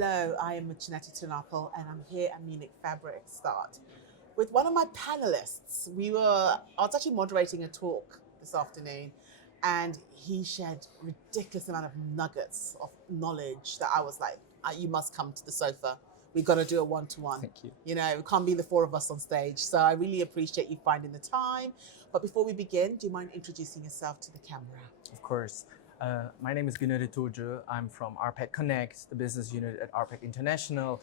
Hello, I am Muchaneta to Napel, and I'm here at Munich Fabric Start with one of my panelists. I was actually moderating a talk this afternoon, and he shared ridiculous amount of nuggets of knowledge that I was like, you must come to the sofa. We've got to do a one-to-one. Thank you. You know, it can't be the four of us on stage. So I really appreciate you finding the time. But before we begin, do you mind introducing yourself to the camera? Of course. My name is Güneri Tuğcu. I'm from R-PAC Connect, the business unit at R-PAC International,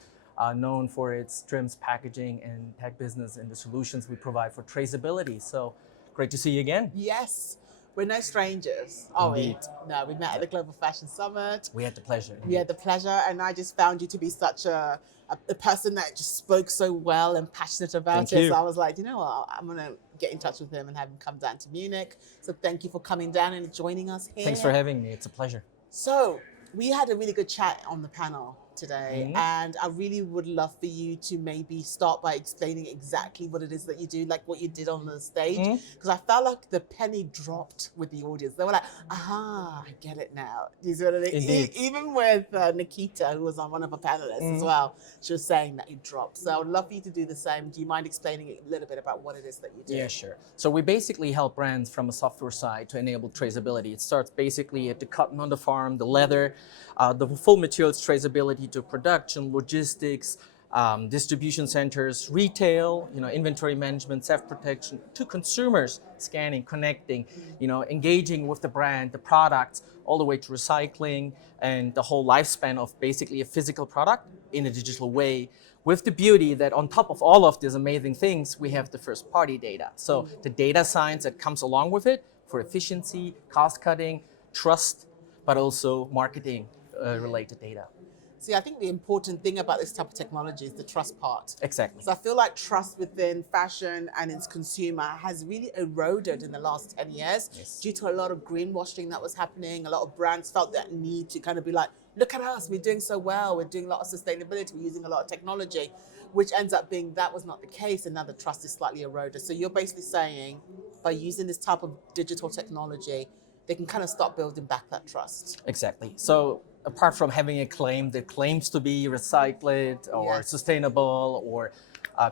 known for its trims, packaging, and tech business and the solutions we provide for traceability. So great to see you again. Yes. We're no strangers, are Indeed. we? No, we met at the Global Fashion Summit. We had the pleasure. We had the pleasure, and I just found you to be such a person that just spoke so well and passionate about Thank it. you. So I was like, you know what, I'm going to get in touch with him and have him come down to Munich. So thank you for coming down and joining us here. Thanks for having me. It's a pleasure. So we had a really good chat on the panel today, and I really would love for you to maybe start by explaining exactly what it is that you do, like what you did on the stage, because I felt like the penny dropped with the audience. They were like, aha, I get it now. You see what I mean? Indeed. Even with Nikita, who was on one of our panelists as well, she was saying that it dropped. So I would love for you to do the same. Do you mind explaining a little bit about what it is that you do? Yeah, sure. So we basically help brands from a software side to enable traceability. It starts basically at the cotton on the farm, the leather, the full materials traceability to production, logistics, distribution centers, retail, inventory management, self-protection, to consumers, scanning, connecting, engaging with the brand, the products, all the way to recycling and the whole lifespan of basically a physical product in a digital way, with the beauty that on top of all of these amazing things, we have the first party data. So the data science that comes along with it for efficiency, cost cutting, trust, but also marketing related data. See, I think the important thing about this type of technology is the trust part. Exactly. So I feel like trust within fashion and its consumer has really eroded in the last 10 years due to a lot of greenwashing that was happening. A lot of brands felt that need to kind of be like, look at us, we're doing so well, we're doing a lot of sustainability, we're using a lot of technology, which ends up being that was not the case, and now the trust is slightly eroded. So you're basically saying by using this type of digital technology, they can kind of start building back that trust. Exactly. So apart from having a claim that claims to be recycled or sustainable or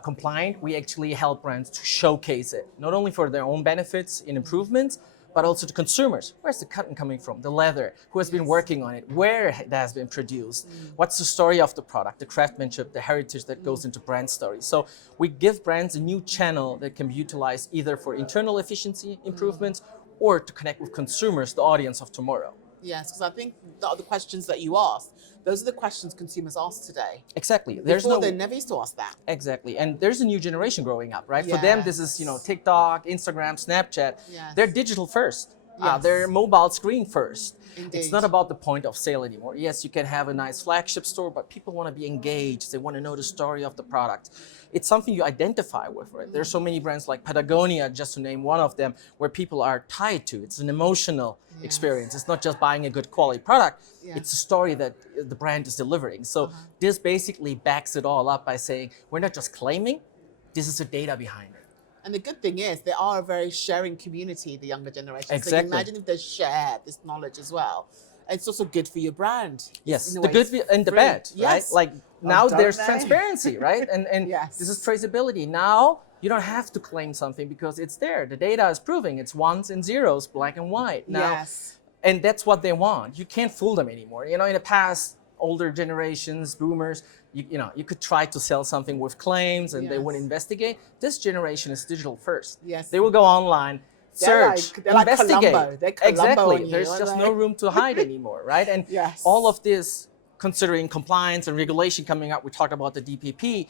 compliant, we actually help brands to showcase it, not only for their own benefits in improvements, but also to consumers. Where's the cotton coming from? The leather? Who has been working on it? Where it has been produced? What's the story of the product, the craftsmanship, the heritage that goes into brand stories? So we give brands a new channel that can be utilized either for internal efficiency improvements or to connect with consumers, the audience of tomorrow. Yes, because I think the questions that you asked, those are the questions consumers ask today. Exactly. Before, they never used to ask that. Exactly. And there's a new generation growing up, right? For them, this is, TikTok, Instagram, Snapchat. They're digital first. They're mobile screen first. Indeed. It's not about the point of sale anymore. Yes, you can have a nice flagship store, but people want to be engaged. They want to know the story of the product. It's something you identify with, right? There's so many brands like Patagonia, just to name one of them, where people are tied to. It's an emotional experience. It's not just buying a good quality product. It's a story that the brand is delivering. So this basically backs it all up by saying, we're not just claiming, this is the data behind it. And the good thing is they are a very sharing community, the younger generation. Exactly. So you imagine if they share this knowledge as well. It's also good for your brand. Yes, the good and the bad, right? Like now there's transparency, right? And this is traceability. Now you don't have to claim something because it's there. The data is proving it's ones and zeros, black and white. Now, and that's what they want. You can't fool them anymore. In the past, older generations, boomers, you could try to sell something with claims and they wouldn't investigate. This generation is digital first. Yes. They will go online, search, investigate. Like Columbo. Exactly. There's just no room to hide anymore, right? And all of this, considering compliance and regulation coming up, we talked about the DPP.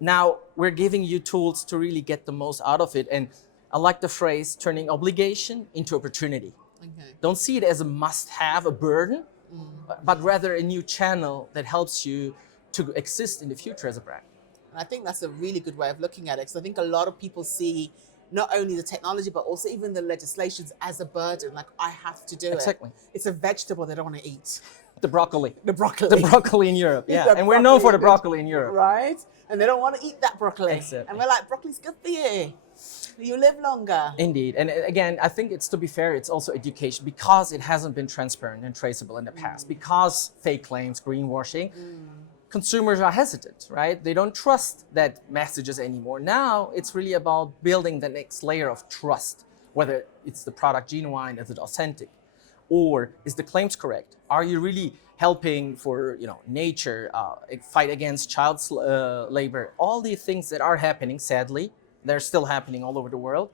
Now we're giving you tools to really get the most out of it. And I like the phrase, turning obligation into opportunity. Okay. Don't see it as a must-have, a burden, but rather a new channel that helps you to exist in the future as a brand. And I think that's a really good way of looking at it, because I think a lot of people see not only the technology, but also even the legislations as a burden. Like, I have to do it. It's a vegetable they don't want to eat. The broccoli. The broccoli. The broccoli in Europe, And we're known for the broccoli in Europe. Right? And they don't want to eat that broccoli. Exactly. And we're like, broccoli's good for you. You live longer. Indeed. And again, I think to be fair, it's also education, because it hasn't been transparent and traceable in the past, because fake claims, greenwashing, consumers are hesitant, right? They don't trust that messages anymore. Now it's really about building the next layer of trust, whether it's the product genuine, is it authentic, or is the claims correct? Are you really helping for nature, fight against child labor? All these things that are happening, sadly, they're still happening all over the world.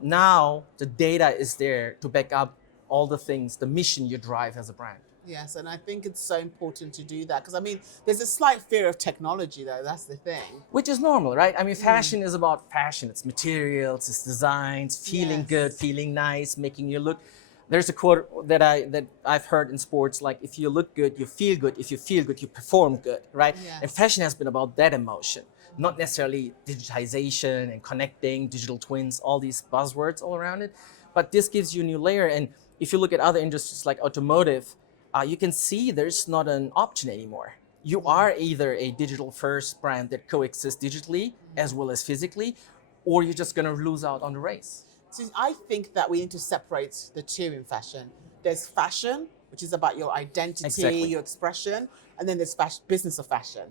Now the data is there to back up all the things, the mission you drive as a brand. Yes, and I think it's so important to do that because, I mean, there's a slight fear of technology, though. That's the thing. Which is normal, right? I mean, fashion is about fashion. It's materials, it's designs, feeling good, feeling nice, making you look. There's a quote that I've heard in sports, like, if you look good, you feel good. If you feel good, you perform good, right? Yes. And fashion has been about that emotion, not necessarily digitization and connecting, digital twins, all these buzzwords all around it. But this gives you a new layer. And if you look at other industries like automotive, you can see there's not an option anymore. You are either a digital first brand that coexists digitally as well as physically, or you're just going to lose out on the race. So I think that we need to separate the two in fashion. There's fashion, which is about your identity, your expression, and then there's business of fashion,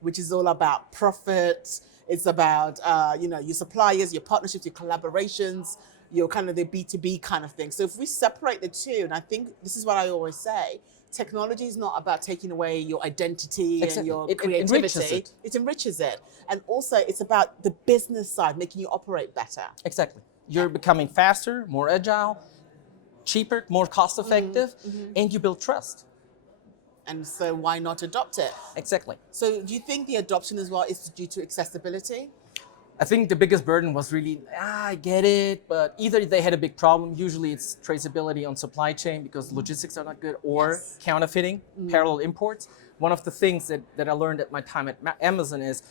which is all about profit. It's about your suppliers, your partnerships, your collaborations, your kind of the B2B kind of thing. So if we separate the two, and I think this is what I always say, technology is not about taking away your identity and your creativity. It enriches it. And also it's about the business side, making you operate better. Exactly. You're becoming faster, more agile, cheaper, more cost effective, and you build trust. And so why not adopt it? Exactly. So do you think the adoption as well is due to accessibility? I think the biggest burden was really, I get it, but either they had a big problem, usually it's traceability on supply chain because logistics are not good, or counterfeiting, parallel imports. One of the things that I learned at my time at Amazon is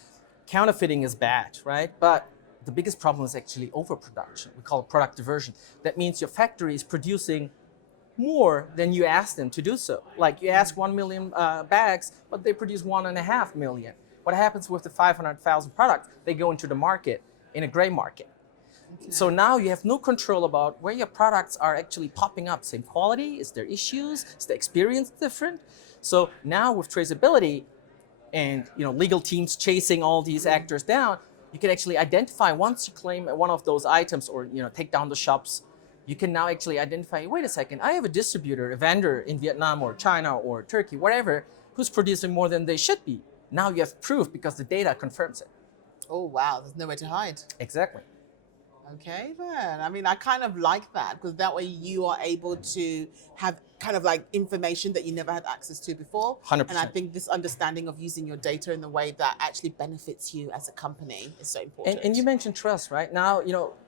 counterfeiting is bad, right? But the biggest problem is actually overproduction. We call it product diversion. That means your factory is producing more than you ask them to do so. Like you ask 1 million bags, but they produce 1.5 million. What happens with the 500,000 products? They go into the market, in a gray market. Okay. So now you have no control about where your products are actually popping up. Same quality, is there issues? Is the experience different? So now with traceability and legal teams chasing all these actors down, you can actually identify once you claim one of those items or take down the shops, you can now actually identify, wait a second, I have a distributor, a vendor in Vietnam or China or Turkey, whatever, who's producing more than they should be. Now you have proof because the data confirms it. Oh, wow. There's nowhere to hide. Exactly. Okay, then. I mean, I kind of like that because that way you are able to have kind of like information that you never had access to before. 100%. And I think this understanding of using your data in the way that actually benefits you as a company is so important. And you mentioned trust, right? Now,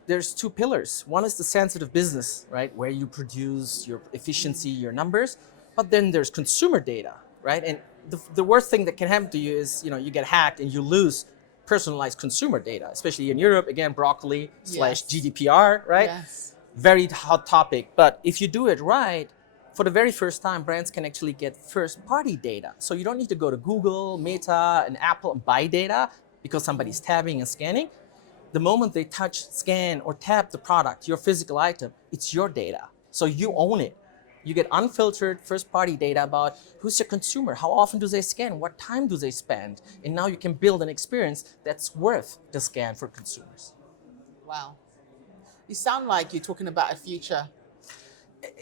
there's two pillars. One is the sensitive business, right? Where you produce your efficiency, your numbers. But then there's consumer data, right? And the worst thing that can happen to you is, you get hacked and you lose personalized consumer data, especially in Europe, again, broccoli / GDPR, right? Yes. Very hot topic. But if you do it right, for the very first time, brands can actually get first-party data. So you don't need to go to Google, Meta, and Apple and buy data because somebody's tabbing and scanning. The moment they touch, scan, or tap the product, your physical item, it's your data. So you own it. You get unfiltered first-party data about who's your consumer, how often do they scan, what time do they spend, and now you can build an experience that's worth the scan for consumers. Wow. You sound like you're talking about a future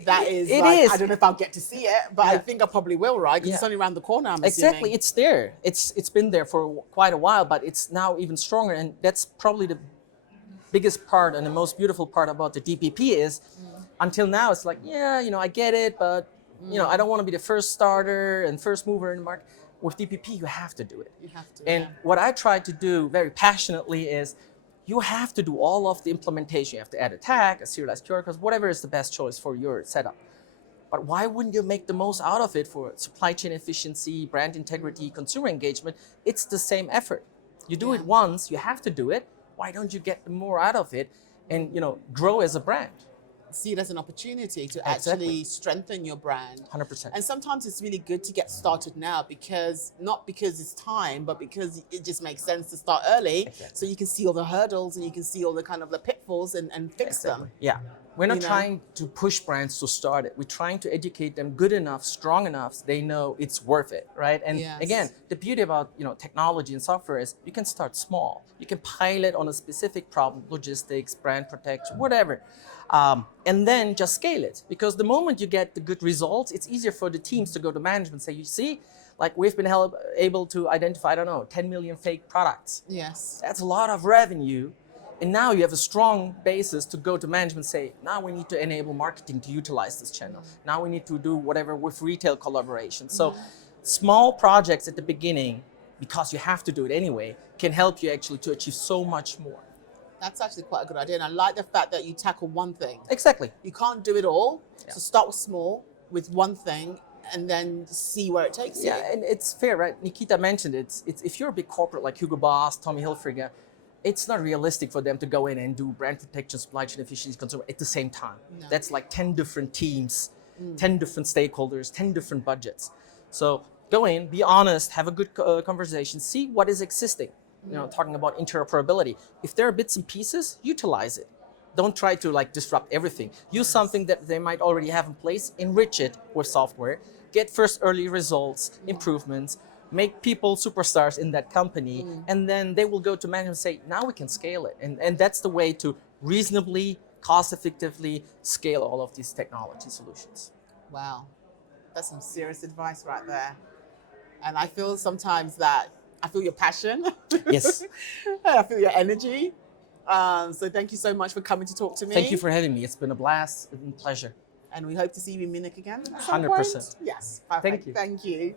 that is I don't know if I'll get to see it, but I think I probably will, right? Because it's only around the corner, I'm assuming. Exactly, it's there. It's been there for quite a while, but it's now even stronger, and that's probably the biggest part and the most beautiful part about the DPP is until now it's like, I get it, but I don't want to be the first starter and first mover in the market. With DPP, you have to do it. You have to. And what I try to do very passionately is you have to do all of the implementation. You have to add a tag, a serialized QR code, whatever is the best choice for your setup. But why wouldn't you make the most out of it for supply chain efficiency, brand integrity, consumer engagement? It's the same effort. You do it once, you have to do it. Why don't you get more out of it and grow as a brand? See it as an opportunity to actually strengthen your brand. 100%. And sometimes it's really good to get started now not because it's time, but because it just makes sense to start early. So you can see all the hurdles and you can see all the kind of the pitfalls and fix them. Yeah. We're not You know? trying to push brands to start it. We're trying to educate them good enough, strong enough, so they know it's worth it, right? And Yes. again, the beauty about technology and software is you can start small. You can pilot on a specific problem, logistics, brand protection, whatever, and then just scale it. Because the moment you get the good results, it's easier for the teams to go to management and say, you see, like we've been able to identify, I don't know, 10 million fake products. Yes. That's a lot of revenue. And now you have a strong basis to go to management and say, now we need to enable marketing to utilize this channel. Now we need to do whatever with retail collaboration. So small projects at the beginning, because you have to do it anyway, can help you actually to achieve so much more. That's actually quite a good idea. And I like the fact that you tackle one thing. Exactly. You can't do it all. Yeah. So start with small, with one thing, and then see where it takes you. Yeah, and it's fair, right? Nikita mentioned it's if you're a big corporate like Hugo Boss, Tommy Hilfiger, it's not realistic for them to go in and do brand protection, supply chain efficiency, consumer at the same time. No. That's like 10 different teams, 10 different stakeholders, 10 different budgets. So go in, be honest, have a good conversation, see what is existing. Talking about interoperability. If there are bits and pieces, utilize it. Don't try to like disrupt everything. Use something that they might already have in place, enrich it with software, get first early results, improvements, make people superstars in that company, and then they will go to management and say, now we can scale it. And that's the way to reasonably, cost-effectively scale all of these technology solutions. Wow. That's some serious advice right there. And I feel sometimes that I feel your passion. Yes. I feel your energy. So thank you so much for coming to talk to me. Thank you for having me. It's been a blast and pleasure. And we hope to see you in Munich again at some 100%. point. Yes. Perfect. Thank you. Thank you.